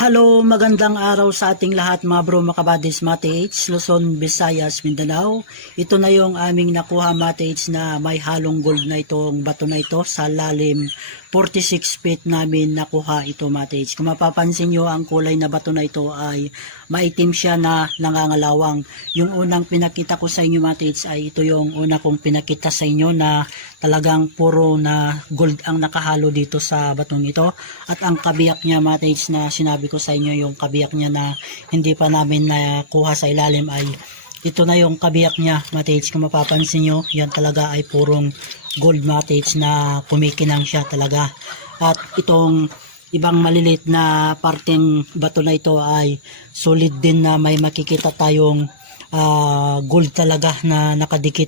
Hello, magandang araw sa ating lahat mga bro, mga kabadis, Mate-H, Luzon, Visayas, Mindanao. Ito na yung aming nakuha Mate-H na may halong gold na itong bato na ito sa lalim 46 feet namin nakuha ito Mate-H. Kung mapapansin nyo, ang kulay na bato na ito ay maitim siya na nangangalawang. Yung unang pinakita ko sa inyo Mate-H ay ito yung una kong pinakita sa inyo na talagang puro na gold ang nakahalo dito sa batong ito. At ang kabiyak niya Mate-H na sinabi ko sa inyo, yung kabiyak niya na hindi pa namin nakuha sa ilalim ay ito na yung kabiyak niya Mate-H. Kung mapapansin nyo, yan talaga ay purong gold Mate-H na kumikinang siya talaga. At itong ibang malilit na parteng bato na ito ay solid din na may makikita tayong gold talaga na nakadikit